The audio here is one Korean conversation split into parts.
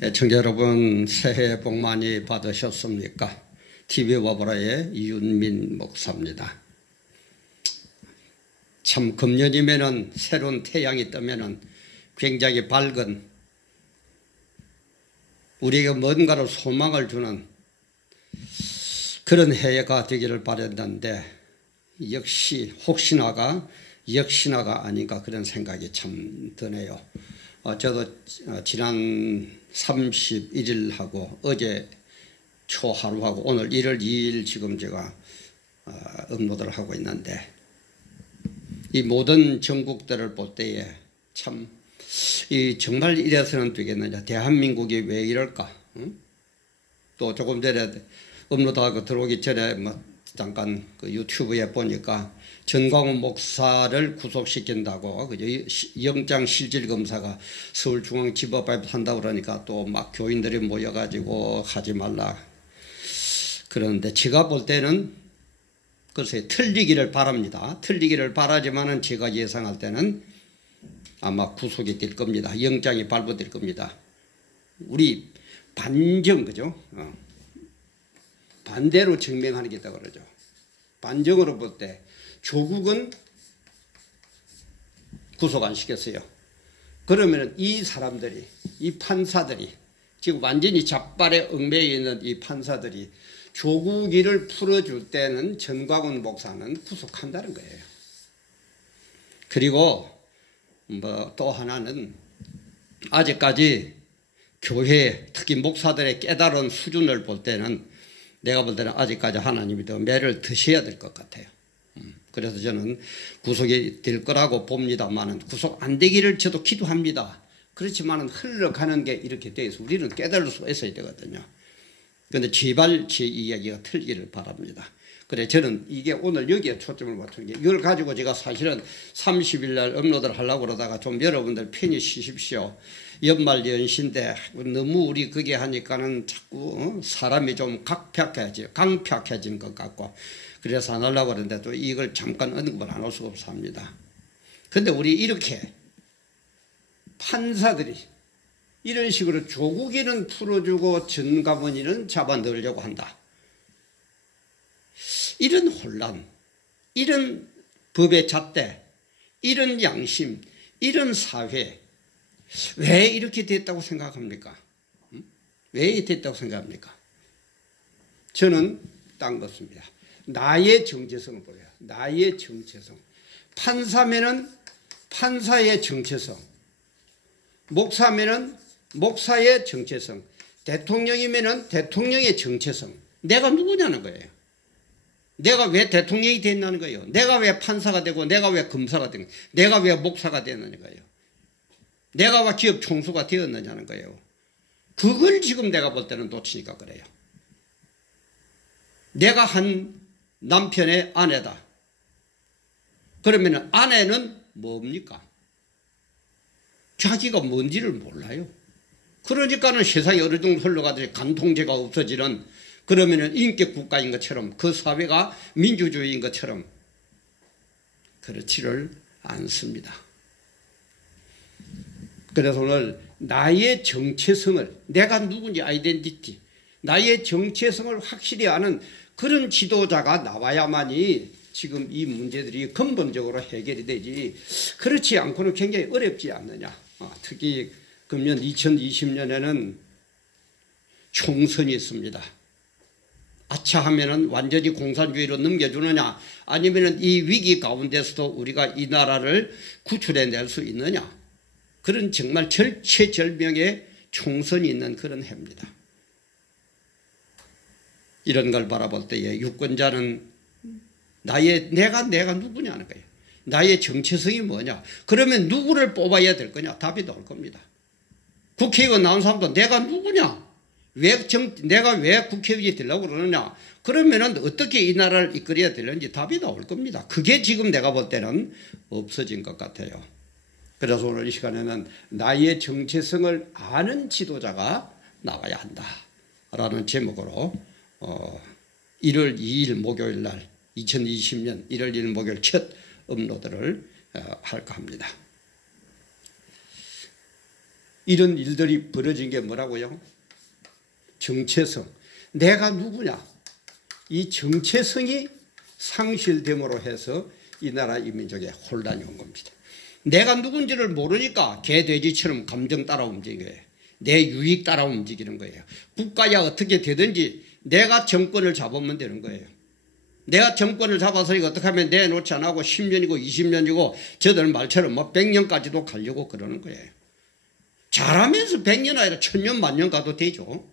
청자 여러분, 새해 복 많이 받으셨습니까? TV와보라의 이윤민 목사입니다. 참 금년이면은 새로운 태양이 뜨면은 굉장히 밝은, 우리에게 뭔가를 소망을 주는 그런 해가 되기를 바랬는데 역시 역시나가 아닌가 그런 생각이 참 드네요. 저도 지난 31일하고 어제 초하루하고 오늘 1월 2일 지금 제가 업로드를 하고 있는데, 이 모든 전국들을 볼 때에 참 정말 이래서는 되겠느냐, 대한민국이 왜 이럴까? 응? 또 조금 전에 업로드하고 들어오기 전에 잠깐 그 유튜브에 보니까 전광훈 목사를 구속시킨다고 영장실질검사가 서울중앙지법에 한다고 그러니까 또 막 교인들이 모여가지고 하지 말라 그러는데, 제가 볼 때는 글쎄 틀리기를 바랍니다. 틀리기를 바라지만은 제가 예상할 때는 아마 구속이 될 겁니다. 영장이 발부될 겁니다. 우리 반정, 그죠? 반대로 증명하는 게 있다고 그러죠. 반정으로 볼 때 조국은 구속 안 시켰어요. 그러면 이 사람들이, 이 판사들이, 지금 완전히 잡발에 얽매여 있는 이 판사들이 조국이를 풀어줄 때는 전광훈 목사는 구속한다는 거예요. 그리고 또 하나는 아직까지 교회, 특히 목사들의 깨달은 수준을 볼 때는 내가 볼 때는 아직까지 하나님이 더 매를 드셔야 될 것 같아요. 그래서 저는 구속이 될 거라고 봅니다만은, 구속 안 되기를 저도 기도합니다. 그렇지만은 흘러가는 게 이렇게 돼 있어. 우리는 깨달을 수 있어야 되거든요. 그런데 제발 제 이야기가 틀리기를 바랍니다. 그래, 저는 이게 오늘 여기에 초점을 맞춘 게, 이걸 가지고 제가 사실은 30일 날 업로드를 하려고 그러다가 좀 여러분들 편히 쉬십시오. 연말 연시인데 너무 우리 그게 하니까는 자꾸 사람이 좀 강팍해진 것 같고, 그래서 안 하려고 그러는데 또 이걸 잠깐 언급을 안 할 수가 없습니다. 근데 우리 이렇게 판사들이 이런 식으로 조국이는 풀어주고 전가문이는 잡아 넣으려고 한다. 이런 혼란, 이런 법의 잣대, 이런 양심, 이런 사회, 왜 이렇게 됐다고 생각합니까? 왜 됐다고 생각합니까? 저는 딴 것입니다. 나의 정체성을 보여요. 나의 정체성. 판사면은 판사의 정체성, 목사면은 목사의 정체성, 대통령이면은 대통령의 정체성. 내가 누구냐는 거예요. 내가 왜 대통령이 됐냐는 거예요. 내가 왜 판사가 되고 내가 왜 검사가 되고 내가 왜 목사가 되느냐는 거예요. 내가 왜 기업 총수가 되었느냐는 거예요. 그걸 지금 내가 볼 때는 놓치니까 그래요. 내가 한 남편의 아내다. 그러면 아내는 뭡니까? 자기가 뭔지를 몰라요. 그러니까는 세상이 어느 정도 흘러가더니 간통죄가 없어지는, 그러면은 인격 국가인 것처럼, 그 사회가 민주주의인 것처럼 그렇지를 않습니다. 그래서 오늘 나의 정체성을, 내가 누군지 아이덴티티, 나의 정체성을 확실히 아는 그런 지도자가 나와야만이 지금 이 문제들이 근본적으로 해결이 되지, 그렇지 않고는 굉장히 어렵지 않느냐. 특히 금년 2020년에는 총선이 있습니다. 아차 하면은 완전히 공산주의로 넘겨주느냐, 아니면은 이 위기 가운데서도 우리가 이 나라를 구출해낼 수 있느냐, 그런 정말 절체절명의 총선이 있는 그런 해입니다. 이런 걸 바라볼 때에 유권자는 내가 누구냐는 거예요. 나의 정체성이 뭐냐. 그러면 누구를 뽑아야 될 거냐. 답이 나올 겁니다. 국회의원 나온 사람도 내가 누구냐. 내가 왜 국회의원이 되려고 그러느냐. 그러면은 어떻게 이 나라를 이끌어야 되는지 답이 나올 겁니다. 그게 지금 내가 볼 때는 없어진 것 같아요. 그래서 오늘 이 시간에는 나의 정체성을 아는 지도자가 나와야 한다 라는 제목으로 1월 2일 목요일 날 2020년 1월 1일 목요일 첫 업로드를 할까 합니다. 이런 일들이 벌어진 게 뭐라고요? 정체성. 내가 누구냐? 이 정체성이 상실됨으로 해서 이 나라 이 민족에 혼란이 온 겁니다. 내가 누군지를 모르니까 개 돼지처럼 감정 따라 움직여요. 내 유익 따라 움직이는 거예요. 국가야 어떻게 되든지 내가 정권을 잡으면 되는 거예요. 내가 정권을 잡아서 이거 어떻게 하면 내놓지 안 하고 10년이고 20년이고 저들 말처럼 뭐 100년까지도 가려고 그러는 거예요. 잘하면서 100년 아니라 1000년 만년 가도 되죠.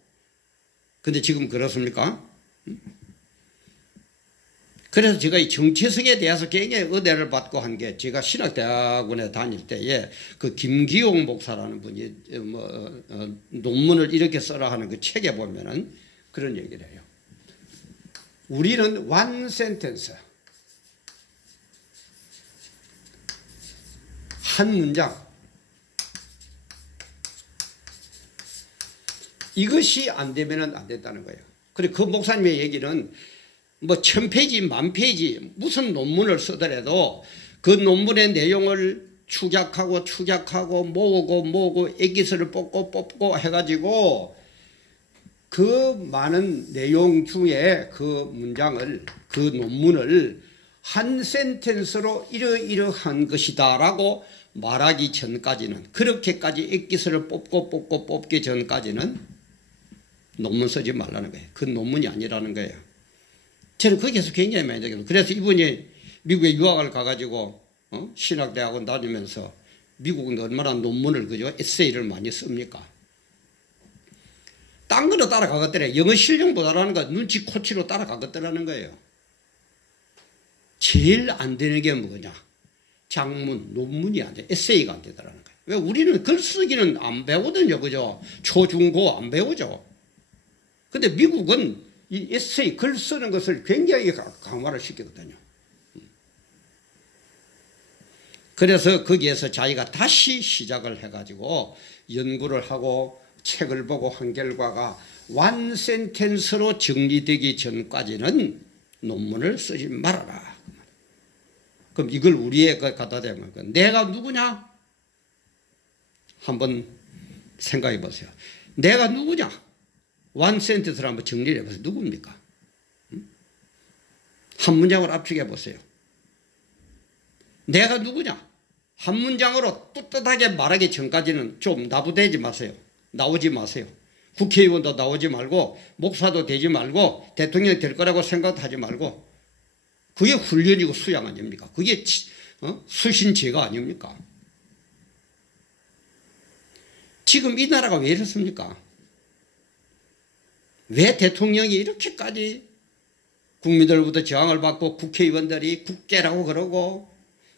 근데 지금 그렇습니까? 그래서 제가 이 정체성에 대해서 굉장히 은혜를 받고 한 게 제가 신학대학원에 다닐 때에 그 김기용 목사라는 분이 논문을 이렇게 써라 하는 그 책에 보면은 그런 얘기를 해요. 우리는 one sentence, 한 문장, 이것이 안 되면은 안 된다는 거예요. 그리고 그 목사님의 얘기는 뭐 1000페이지, 10,000페이지 무슨 논문을 쓰더라도 그 논문의 내용을 축약하고 모으고 액기스를 뽑고 해가지고 그 많은 내용 중에 그 문장을, 그 논문을 한 센텐스로 이러이러한 것이다 라고 말하기 전까지는, 그렇게까지 액기스를 뽑기 전까지는 논문 쓰지 말라는 거예요. 그 논문이 아니라는 거예요. 저는 거기에서 굉장히 많이 느꼈어요. 그래서 이분이 미국에 유학을 가가지고 신학대학원 다니면서 미국은 얼마나 논문을 그죠? 에세이를 많이 씁니까? 딴 거로 따라가겠더래. 영어 실력보다라는 거 눈치 코치로 따라가겠더라는 거예요. 제일 안 되는 게 뭐냐? 장문, 논문이 안 돼. 에세이가 안 되더라는 거예요. 왜? 우리는 글쓰기는 안 배우거든요. 그죠? 초중고 안 배우죠. 근데 미국은 이 에세이, 글 쓰는 것을 굉장히 강화를 시키거든요. 그래서 거기에서 자기가 다시 시작을 해가지고 연구를 하고 책을 보고 한 결과가 one sentence로 정리되기 전까지는 논문을 쓰지 말아라. 그럼 이걸 우리에게 갖다 대면 내가 누구냐? 한번 생각해 보세요. 내가 누구냐? one sentence로 한번 정리를 해보세요. 누굽니까? 한 문장을 압축해 보세요. 내가 누구냐? 한 문장으로 뚜렷하게 말하기 전까지는 좀 나부대지 마세요. 나오지 마세요. 국회의원도 나오지 말고 목사도 되지 말고 대통령이 될 거라고 생각하지 말고, 그게 훈련이고 수양 아닙니까? 그게 수신제가 아닙니까? 지금 이 나라가 왜 이렇습니까? 왜 대통령이 이렇게까지 국민들로부터 저항을 받고 국회의원들이 국회라고 그러고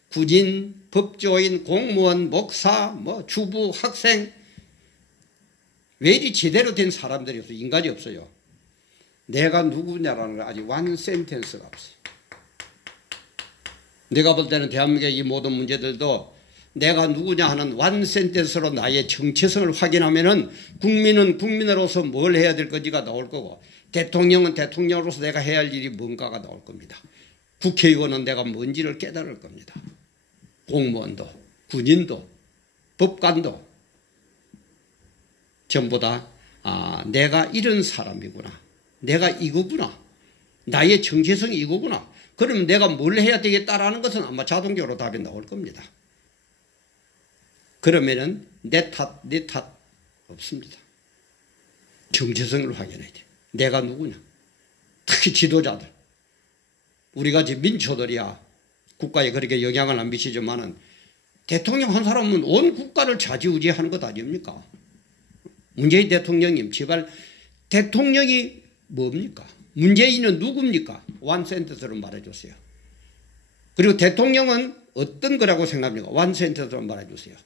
군인, 법조인, 공무원, 목사, 뭐 주부, 학생, 왜 이리 제대로 된 사람들이 없어요? 인간이 없어요. 내가 누구냐라는 걸 아직 one sentence가 없어요. 내가 볼 때는 대한민국의 이 모든 문제들도 내가 누구냐 하는 one sentence로 나의 정체성을 확인하면은 국민은 국민으로서 뭘 해야 될 건지가 나올 거고, 대통령은 대통령으로서 내가 해야 할 일이 뭔가가 나올 겁니다. 국회의원은 내가 뭔지를 깨달을 겁니다. 공무원도, 군인도, 법관도 전부 다 내가 이런 사람이구나. 내가 이거구나. 나의 정체성이 이거구나. 그러면 내가 뭘 해야 되겠다라는 것은 아마 자동적으로 답이 나올 겁니다. 그러면은 내 탓 없습니다. 정체성을 확인해야 돼. 내가 누구냐. 특히 지도자들. 우리가 지금 민초들이야 국가에 그렇게 영향을 안 미치지만은 대통령 한 사람은 온 국가를 좌지우지하는 것 아닙니까? 문재인 대통령님, 제발 대통령이 뭡니까? 문재인은 누굽니까? one sentence로 말해주세요. 그리고 대통령은 어떤 거라고 생각합니까? one sentence로 말해주세요.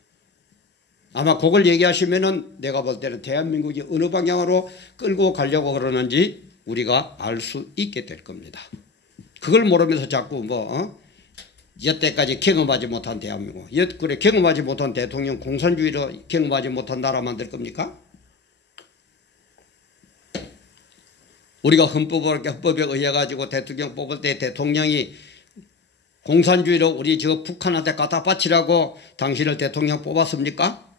아마 그걸 얘기하시면은 내가 볼 때는 대한민국이 어느 방향으로 끌고 가려고 그러는지 우리가 알 수 있게 될 겁니다. 그걸 모르면서 자꾸 여태까지 경험하지 못한 대한민국, 그래 경험하지 못한 대통령, 공산주의로 경험하지 못한 나라 만들 겁니까? 우리가 헌법에 의해 가지고 대통령 뽑을 때 대통령이 공산주의로 우리 저 북한한테 갖다 바치라고 당신을 대통령 뽑았습니까?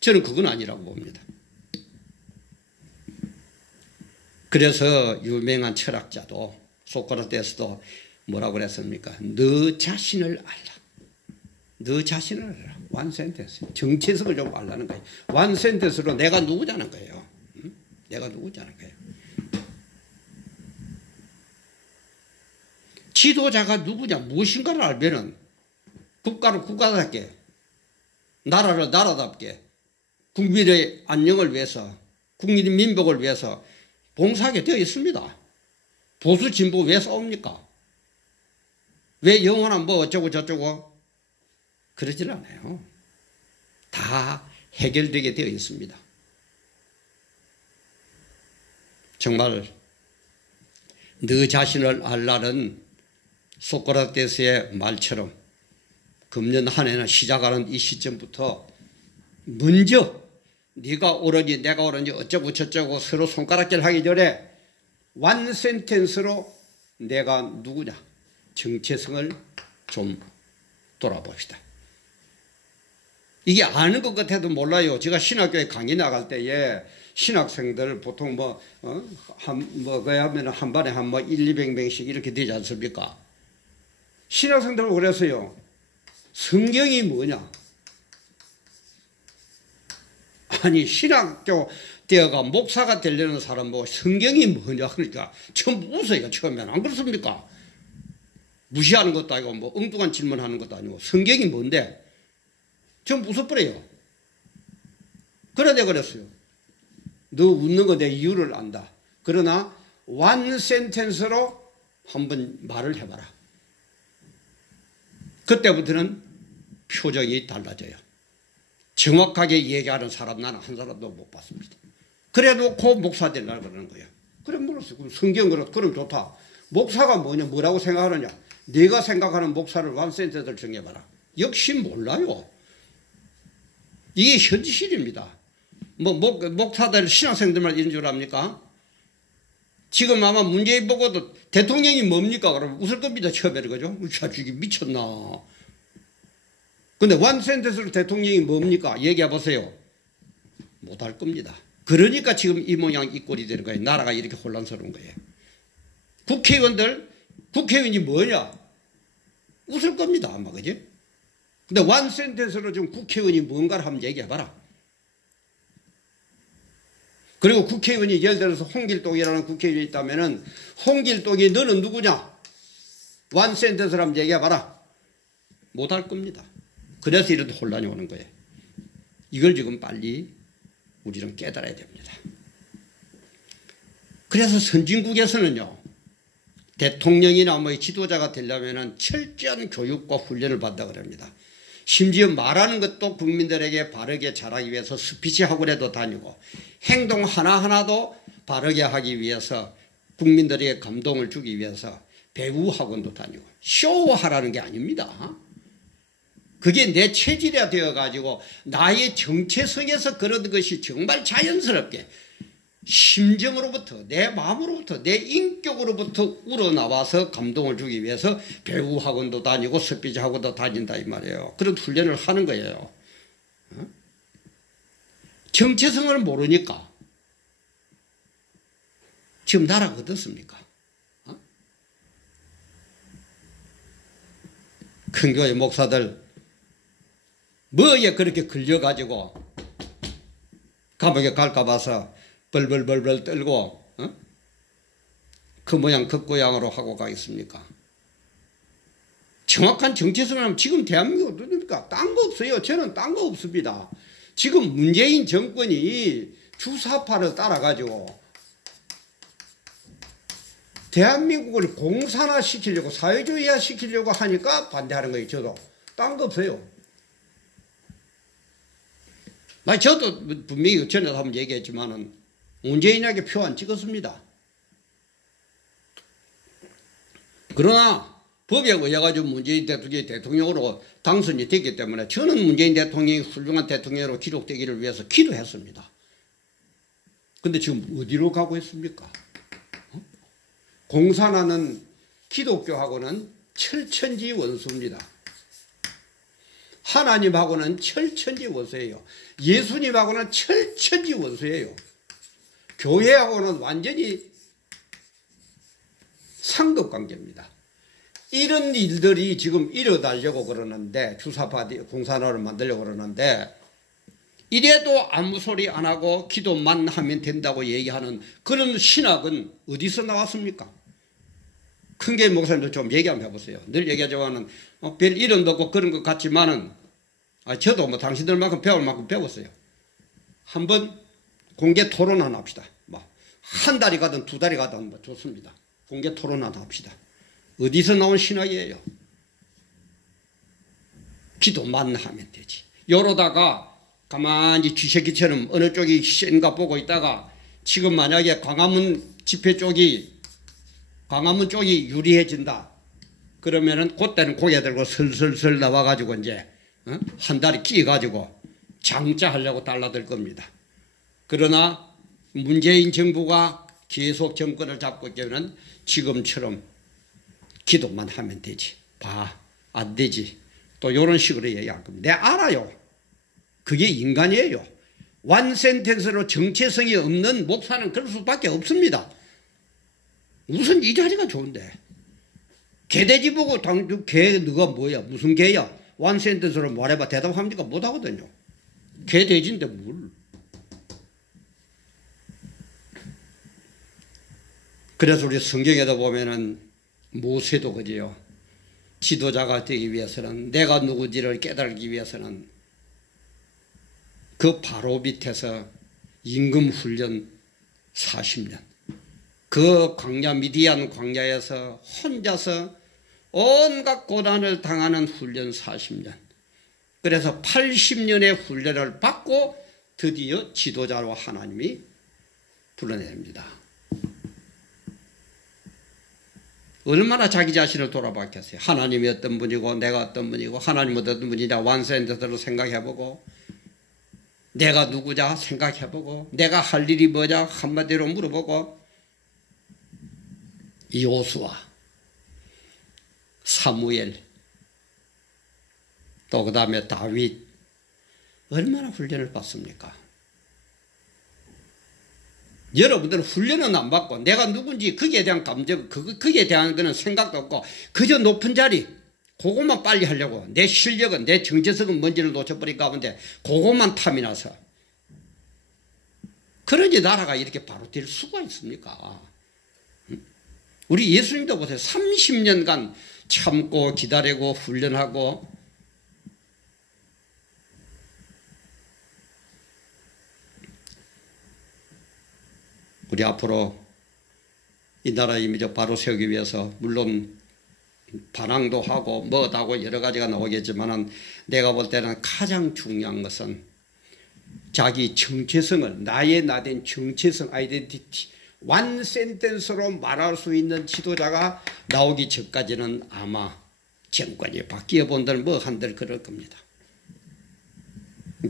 저는 그건 아니라고 봅니다. 그래서 유명한 철학자도 소크라테스도 뭐라고 그랬습니까? 너 자신을 알라. 너 자신을 알라. 원 센텐스. 정체성을 좀 알라는 거예요. 원 센텐스로 내가 누구냐는 거예요. 내가 누구냐는 거예요. 지도자가 누구냐, 무엇인가를 알면은 국가를 국가답게, 나라를 나라답게, 국민의 안녕을 위해서, 국민의 민복을 위해서 봉사하게 되어 있습니다. 보수 진보 왜 싸웁니까? 왜 영원한 뭐 어쩌고 저쩌고 그러질 않아요. 다 해결되게 되어 있습니다. 정말 너 자신을 알라는 소크라테스의 말처럼 금년 한 해는 시작하는 이 시점부터 먼저 네가 옳으니 내가 옳으니 어쩌고 저쩌고 서로 손가락질 하기 전에 원 센텐스로 내가 누구냐 정체성을 좀 돌아봅시다. 이게 아는 것 같아도 몰라요. 제가 신학교에 강의 나갈 때에 신학생들 보통 그야 하면 한 반에 한 100~200명씩 이렇게 되지 않습니까? 신학생들은 그랬어요. 성경이 뭐냐? 아니 신학교 되어가 목사가 되려는 사람 뭐 성경이 뭐냐 그러니까 전부 웃어요. 처음에는 안 그렇습니까? 무시하는 것도 아니고 뭐 엉뚱한 질문하는 것도 아니고 성경이 뭔데? 전부 웃어버려요. 그래 내가 그랬어요. 너 웃는 거 내 이유를 안다. 그러나 원 센텐스로 한번 말을 해봐라. 그때부터는 표정이 달라져요. 정확하게 얘기하는 사람 나는 한 사람도 못 봤습니다. 그래도 그 목사 되려고 그러는 거예요. 그래 물었어요. 그럼 성경 그럼 좋다. 목사가 뭐냐 뭐라고 생각하느냐. 네가 생각하는 목사를 원 센텐스를 정해봐라. 역시 몰라요. 이게 현실입니다. 목사들 신학생들만 이런 줄 압니까? 지금 아마 문재인 보고도 대통령이 뭡니까? 그러면 웃을 겁니다. 처음에는 그죠? 자식이 미쳤나. 근데 원 센텐스로 대통령이 뭡니까? 얘기해 보세요. 못할 겁니다. 그러니까 지금 이 모양 이 꼴이 되는 거예요. 나라가 이렇게 혼란스러운 거예요. 국회의원이 뭐냐? 웃을 겁니다. 아마 그죠? 근데 원 센텐스로 지금 국회의원이 뭔가를 한번 얘기해봐라. 그리고 국회의원이 예를 들어서 홍길동이라는 국회의원이 있다면은 홍길동이 너는 누구냐? 원 센텐스로 한번 얘기해봐라. 못할 겁니다. 그래서 이런 혼란이 오는 거예요. 이걸 지금 빨리 우리는 깨달아야 됩니다. 그래서 선진국에서는요. 대통령이나 뭐 지도자가 되려면 철저한 교육과 훈련을 받다 그럽니다. 심지어 말하는 것도 국민들에게 바르게 잘하기 위해서 스피치 학원에도 다니고 행동 하나하나도 바르게 하기 위해서 국민들에게 감동을 주기 위해서 배우 학원도 다니고 쇼하라는 게 아닙니다. 그게 내 체질이 되어가지고 나의 정체성에서 그런 것이 정말 자연스럽게 심정으로부터 내 마음으로부터 내 인격으로부터 우러나와서 감동을 주기 위해서 배우 학원도 다니고 스피치 학원도 다닌다 이 말이에요. 그런 훈련을 하는 거예요. 정체성을 모르니까 지금 나라가 어떻습니까? 큰 교회 목사들 뭐에 그렇게 걸려가지고 감옥에 갈까 봐서 벌벌벌벌 떨고 그 모양 그 고양으로 하고 가겠습니까? 정확한 정체성을 하면 지금 대한민국 어떻습니까? 딴 거 없어요. 저는 딴 거 없습니다. 지금 문재인 정권이 주사파를 따라가지고 대한민국을 공산화 시키려고 사회주의화 시키려고 하니까 반대하는 거예요. 저도 딴 거 없어요. 저도 분명히 전에도 한번 얘기했지만은 문재인에게 표 안 찍었습니다. 그러나 법에 의해가지고 문재인 대통령이 대통령으로 당선이 됐기 때문에 저는 문재인 대통령이 훌륭한 대통령으로 기록되기를 위해서 기도했습니다. 근데 지금 어디로 가고 있습니까? 공산화는 기독교하고는 철천지 원수입니다. 하나님하고는 철천지 원수예요. 예수님하고는 철천지 원수예요. 교회하고는 완전히 상급관계입니다. 이런 일들이 지금 일어나려고 그러는데, 주사파 공산화를 만들려고 그러는데, 이래도 아무 소리 안 하고 기도만 하면 된다고 얘기하는 그런 신학은 어디서 나왔습니까? 큰게 목사님도 좀 얘기 한번 해보세요. 늘 얘기하지만은 별 이론도 없고 그런 것 같지만은, 저도 뭐 당신들만큼 배울 만큼 배웠어요. 한번 공개 토론 하나 합시다. 뭐 한 달이 가든 두 달이 가든 뭐 좋습니다. 공개 토론 하나 합시다. 어디서 나온 신학이에요? 기도만 하면 되지. 이러다가 가만히 쥐새끼처럼 어느 쪽이 센가 보고 있다가 지금 만약에 광화문 집회 쪽이 유리해진다. 그러면은 그때는 고개 들고 슬슬슬 나와가지고 이제 한 달이 끼어가지고 장자하려고 달라들 겁니다. 그러나 문재인 정부가 계속 정권을 잡고 있다면 지금처럼 기도만 하면 되지. 안 되지. 또 이런 식으로 얘기할 겁니다. 내가 알아요. 그게 인간이에요. 완센텐스로 정체성이 없는 목사는 그럴 수밖에 없습니다. 무슨 이 자리가 좋은데. 개돼지 보고 개 너가 뭐야? 무슨 개야? 완센텐스로 말해봐. 대답합니까? 못하거든요. 개돼지인데 뭘. 그래서 우리 성경에도 보면은 모세도 그지요. 지도자가 되기 위해서는, 내가 누구지를 깨달기 위해서는 그 바로 밑에서 임금 훈련 40년, 그 광야 미디안 광야에서 혼자서 온갖 고난을 당하는 훈련 40년, 그래서 80년의 훈련을 받고 드디어 지도자로 하나님이 불러냅니다. 얼마나 자기 자신을 돌아봤겠어요. 하나님이 어떤 분이고 내가 어떤 분이고 하나님은 어떤 분이냐 완센터로 생각해보고, 내가 누구냐 생각해보고, 내가 할 일이 뭐냐 한마디로 물어보고, 여호수아, 사무엘, 또 그 다음에 다윗, 얼마나 훈련을 받습니까? 여러분들은 훈련은 안 받고 내가 누군지 거기에 대한 감정, 거기에 대한 거는 생각도 없고 그저 높은 자리 그것만 빨리 하려고, 내 실력은, 내 정체성은 뭔지를 놓쳐버린 가운데 그것만 탐이 나서, 그러니 나라가 이렇게 바로 될 수가 있습니까? 우리 예수님도 보세요. 30년간 참고 기다리고 훈련하고, 우리 앞으로 이 나라 이미지 바로 세우기 위해서 물론 반항도 하고 뭐도 하고 여러 가지가 나오겠지만은, 내가 볼 때는 가장 중요한 것은 자기 정체성을, 나의 나된 정체성, 아이덴티티, 완 센텐스로 말할 수 있는 지도자가 나오기 전까지는 아마 정권이 바뀌어 본들 뭐 한들 그럴 겁니다.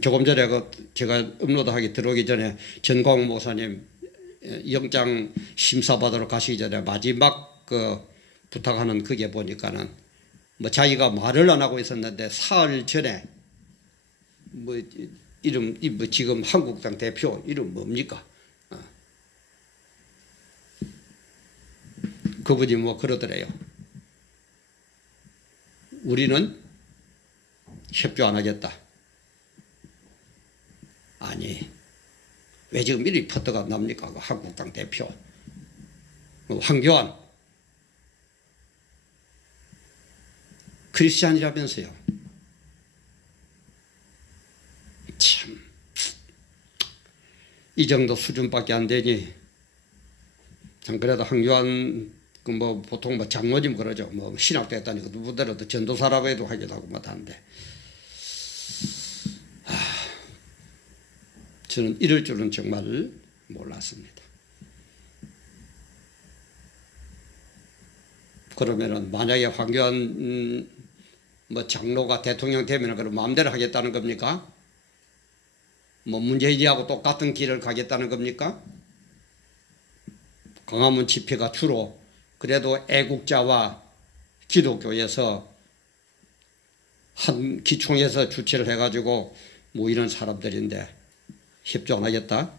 조금 전에 제가 업로드하기 들어오기 전에 전광훈 목사님 영장 심사받으러 가시기 전에 마지막 부탁하는 그게 보니까는 뭐 자기가 말을 안 하고 있었는데 사흘 전에 뭐 이름 뭐 지금 한국당 대표 이름 뭡니까? 그분이 뭐 그러더래요. 우리는 협조 안 하겠다. 아니, 왜 지금 이리 퍼뜨가 납니까? 한국당 대표 황교안 크리스찬이라면서요. 참, 이 정도 수준밖에 안 되니 참 그래도 황교안 뭐 보통 뭐 장로님 그러죠. 뭐 신학도 했다니까 누구더라도 전도사라고 해도 하기도 하고 뭐 하는데, 저는 이럴 줄은 정말 몰랐습니다. 그러면은 만약에 황교안 뭐 장로가 대통령 되면 그럼 마음대로 하겠다는 겁니까? 뭐 문재인이하고 똑같은 길을 가겠다는 겁니까? 광화문 집회가 주로 그래도 애국자와 기독교에서 한 기총에서 주최를 해가지고 뭐 이런 사람들인데 협조 안 하겠다?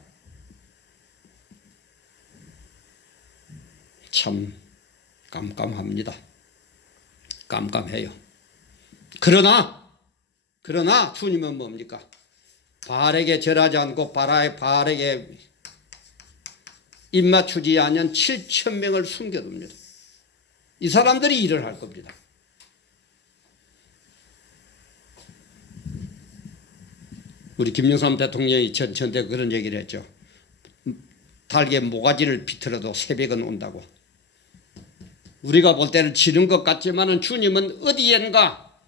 참 깜깜합니다. 깜깜해요. 그러나 주님은 뭡니까? 바알에게 절하지 않고 바알에게 입맞추지 않은 7,000명을 숨겨둡니다. 이 사람들이 일을 할 겁니다. 우리 김영삼 대통령이 전때 그런 얘기를 했죠. 달게 모가지를 비틀어도 새벽은 온다고. 우리가 볼 때는 지는 것 같지만 주님은 어디엔가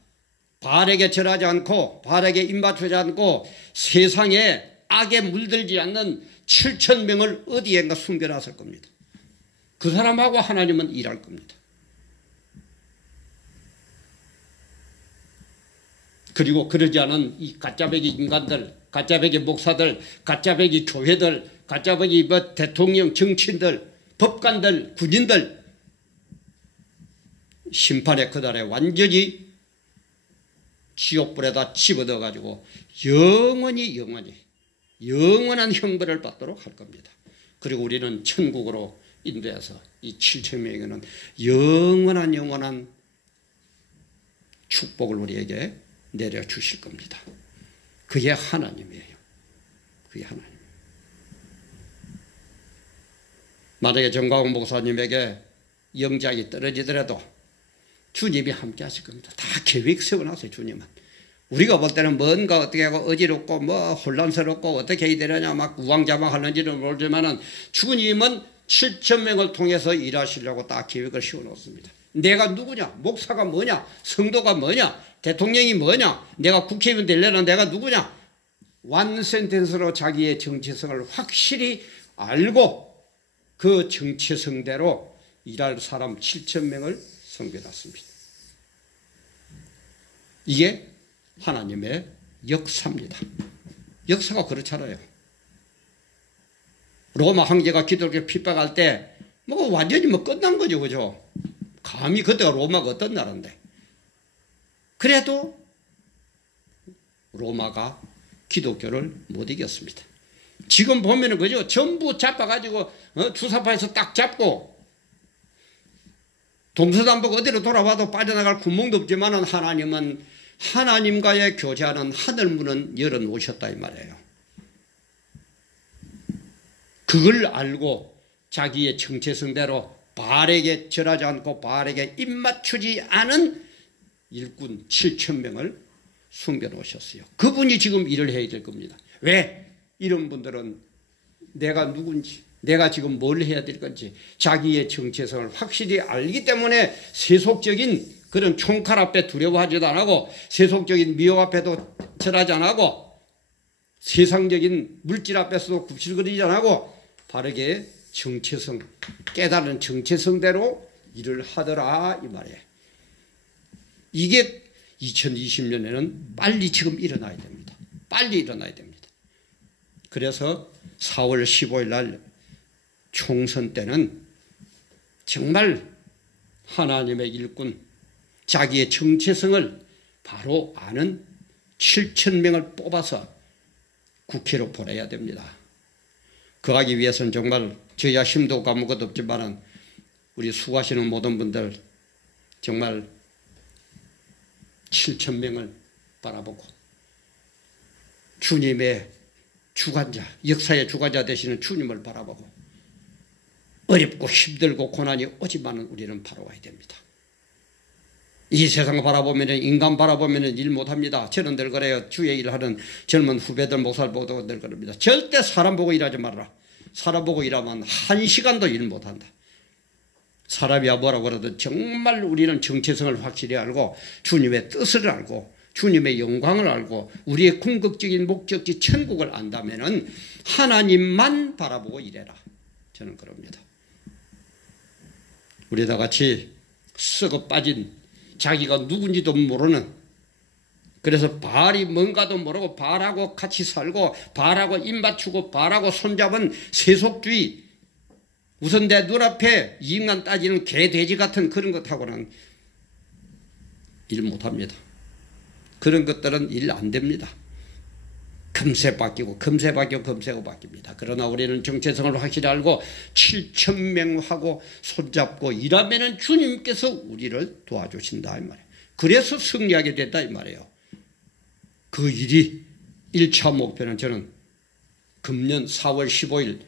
바알에게 절하지 않고 바알에게 입맞추지 않고 세상에 악에 물들지 않는 7,000명을 어디엔가 숨겨놨을 겁니다. 그 사람하고 하나님은 일할 겁니다. 그리고 그러지 않은 이 가짜배기 인간들, 가짜배기 목사들, 가짜배기 교회들, 가짜배기 대통령, 정치인들, 법관들, 군인들 심판의 그날에 완전히 지옥불에다 집어넣어가지고 영원한 형벌을 받도록 할 겁니다. 그리고 우리는 천국으로 인도해서 이 7,000명에게는 영원한 축복을 우리에게 내려주실 겁니다. 그게 하나님이에요. 그게 하나님. 만약에 정광훈 목사님에게 영장이 떨어지더라도 주님이 함께 하실 겁니다. 다 계획 세워놨어요. 주님은. 우리가 볼 때는 뭔가 어떻게 하고 어지럽고 뭐 혼란스럽고 어떻게 해야 되느냐 막 우왕좌왕하는지는 모르지만 주님은 7,000명을 통해서 일하시려고 다 계획을 세워놓습니다. 내가 누구냐? 목사가 뭐냐? 성도가 뭐냐? 대통령이 뭐냐? 내가 국회의원 되려면 내가 누구냐? 완센텐스로 자기의 정체성을 확실히 알고 그 정체성대로 일할 사람 7,000명을 섬겨놨습니다. 이게 하나님의 역사입니다. 역사가 그렇잖아요. 로마 황제가 기독교 핍박할 때 뭐 완전히 뭐 끝난 거죠. 그죠? 감히 그때가 로마가 어떤 나라인데. 그래도 로마가 기독교를 못 이겼습니다. 지금 보면은 그죠? 전부 잡아가지고 주사파에서 딱 잡고 동서남북 어디로 돌아와도 빠져나갈 구멍도 없지만은 하나님은 하나님과의 교제하는 하늘문은 열어놓으셨다 이 말이에요. 그걸 알고 자기의 정체성대로 바알에게 절하지 않고 바알에게 입맞추지 않은 일꾼 7,000명을 숨겨놓으셨어요. 그분이 지금 일을 해야 될 겁니다. 왜? 이런 분들은 내가 누군지 내가 지금 뭘 해야 될 건지 자기의 정체성을 확실히 알기 때문에 세속적인 그런 총칼 앞에 두려워하지도 안 하고 세속적인 미혹 앞에도 절하지 안 하고 세상적인 물질 앞에서도 굽실거리지 안 하고 바르게 정체성, 깨달은 정체성대로 일을 하더라 이 말이에요. 이게 2020년에는 빨리 지금 일어나야 됩니다. 빨리 일어나야 됩니다. 그래서 4월 15일 날 총선 때는 정말 하나님의 일꾼, 자기의 정체성을 바로 아는 7,000명을 뽑아서 국회로 보내야 됩니다. 그하기 위해서는 정말 저희야 힘도 없고 아무것도 없지만 우리 수고하시는 모든 분들 정말 7,000명을 바라보고 주님의 주관자, 역사의 주관자 되시는 주님을 바라보고 어렵고 힘들고 고난이 오지만은 우리는 바라봐야 됩니다. 이 세상 바라보면 인간 바라보면 일 못합니다. 저는 늘 그래요. 주의 일하는 젊은 후배들 목사를 보고 늘 그럽니다. 절대 사람 보고 일하지 말아라. 사람 보고 일하면 1시간도 일 못한다. 사람이야 뭐라고 그러든 정말 우리는 정체성을 확실히 알고 주님의 뜻을 알고 주님의 영광을 알고 우리의 궁극적인 목적지 천국을 안다면 하나님만 바라보고 일해라. 저는 그럽니다. 우리 다 같이 썩어 빠진 자기가 누군지도 모르는 그래서 바알이 뭔가도 모르고 바알하고 같이 살고 바알하고 입 맞추고 바알하고 손잡은 세속주의 우선 내 눈앞에 인간 따지는 개 돼지 같은 그런 것하고는 일 못합니다. 그런 것들은 일 안 됩니다. 금세 바뀌고 금세 바뀌고 금세고 바뀝니다. 그러나 우리는 정체성을 확실히 알고 7,000명하고 손잡고 일하면 주님께서 우리를 도와주신다 이 말이에요. 그래서 승리하게 됐다 이 말이에요. 그 일이 1차 목표는 저는 금년 4월 15일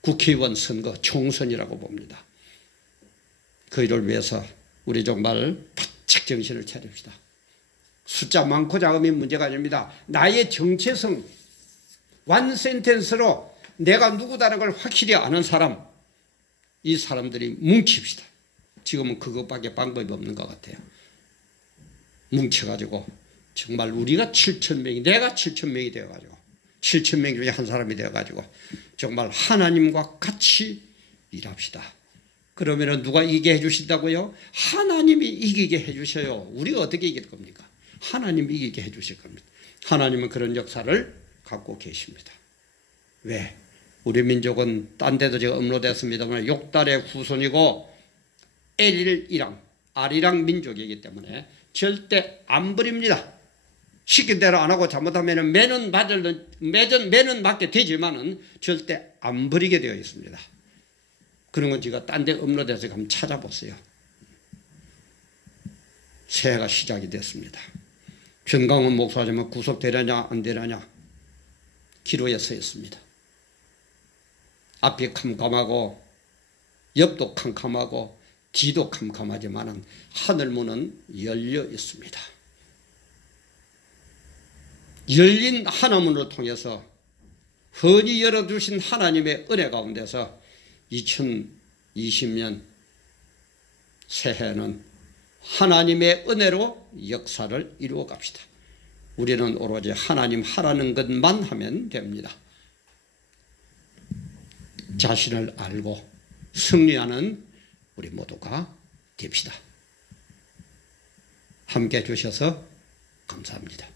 국회의원 선거 총선이라고 봅니다. 그 일을 위해서 우리 정말 바짝 정신을 차립시다. 숫자 많고 작음이 문제가 아닙니다. 나의 정체성, 완센텐스로 내가 누구다는 걸 확실히 아는 사람, 이 사람들이 뭉칩시다. 지금은 그것밖에 방법이 없는 것 같아요. 뭉쳐가지고 정말 우리가 7,000명이, 내가 7,000명이 되어가지고 7,000명 중에 한 사람이 되어가지고 정말 하나님과 같이 일합시다. 그러면 누가 이기게 해주신다고요? 하나님이 이기게 해주셔요. 우리가 어떻게 이길 겁니까? 하나님이 이기게 해주실 겁니다. 하나님은 그런 역사를 갖고 계십니다. 왜? 우리 민족은 딴 데도 제가 업로드했습니다만 욕달의 후손이고 엘일이랑 아리랑 민족이기 때문에 절대 안 버립니다. 시킨 대로 안 하고 잘못하면 매는 맞게 되지만은 절대 안 버리게 되어 있습니다. 그런 건 제가 딴 데 업로드해서 한번 찾아보세요. 새해가 시작이 됐습니다. 전강원 목사님은 구속되려냐 안 되려냐 기로에 서 있습니다. 앞이 캄캄하고 옆도 캄캄하고 뒤도 캄캄하지만 하늘문은 열려 있습니다. 열린 하나문을 통해서 흔히 열어주신 하나님의 은혜 가운데서 2020년 새해는 하나님의 은혜로 역사를 이루어 갑시다. 우리는 오로지 하나님 하라는 것만 하면 됩니다. 자신을 알고 승리하는 우리 모두가 됩시다. 함께 해주셔서 감사합니다.